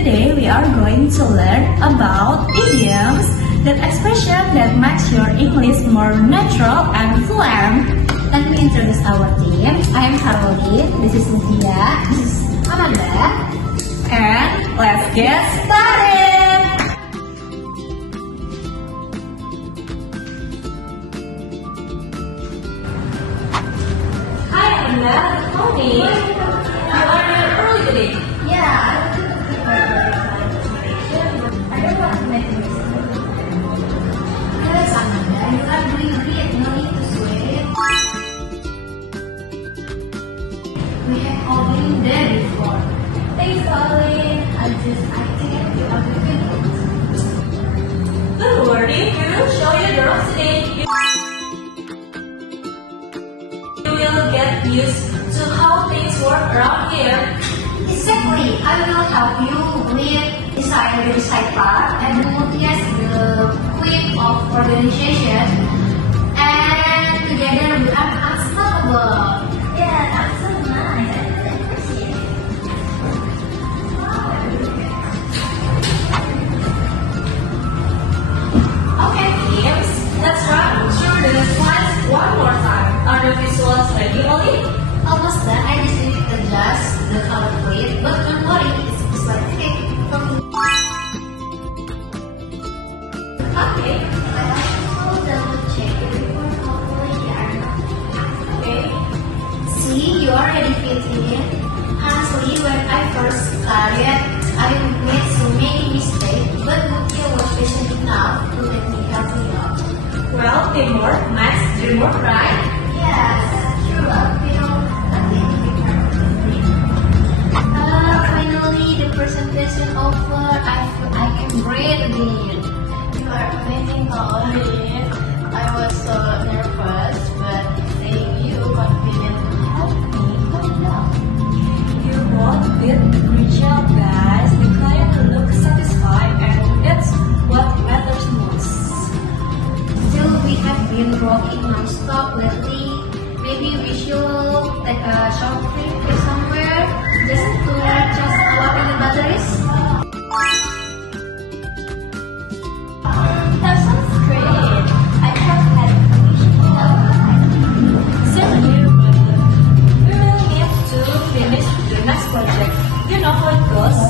Today we are going to learn about idioms, that expression that makes your English more natural and fluent. Let me introduce our team. I am Caroline, this is Lydia, this is Amanda, and let's get started! Hi Amanda, good morning. You are early today. Yeah, I want to prepare for the presentation. I don't want to make a mistake. Yes, Amanda, you are doing great. No need to sweat. We have all been there before. Thanks, Ollie. I think you are doing good. Don't worry, we will show you the road today. You will get used to how things work around here. Exactly. I will help you with design the side part and notice the quick of organization. And together we are unstoppable. Yeah, that's so nice. I appreciate it. Okay, teams, let's run through the slides one more time. Are the visuals ready, Ollie? Almost done. I just need to adjust the color plate, but don't worry, it's like okay for me. Okay. I also double check the report. Hopefully they are not. Okay. See, you already fit in. Honestly, when I first started, I made so many mistakes, but Mutia was patient enough to let me help me out. Well, teamwork makes dream work, right? Yes, true. Nothing to be perfect. Finally, the presentation over. I can breathe again. You are amazing, Ollie. I was so nervous, but seeing you confident help me calm down. You both did a great job, guys. The client will look satisfied, and that's what matters most. Still, we have been walking non-stop lately. Maybe we should take a short trip to somewhere just to charge our batteries. That sounds great. I have had permission to help. So here, we will need to finish the next project. You know how it goes.